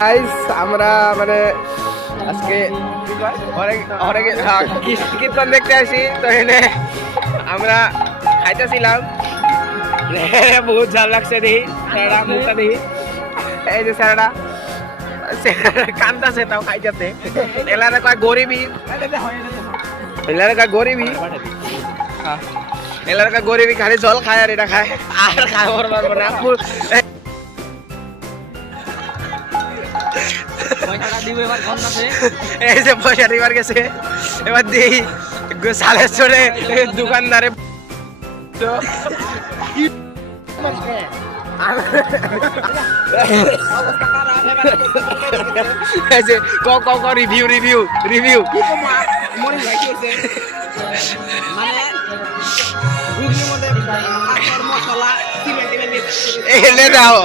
Guys আমরা মানে আজকে অনেক কীর্তন দেখতে আসি, তো এনে আমরা খাইতেছিলাম, বহুত ঝাল লাগছে দেখি স্যাররা মুখটা দেখি, এই যে স্যাররা কান্দাছে তাও খাইতেছে, এলারে কয় গরিবই, এলারে কয় গরিবই, এলারে কয় গরিবই খালি জল খায় আর এটা খায় আর খাওয়া পারবো না। এই যে পয়সা দিবার গেছে, এবার দিই সালের চলে দোকানদারে রিভিউ রিভিউ রিভিউ এনে দাও।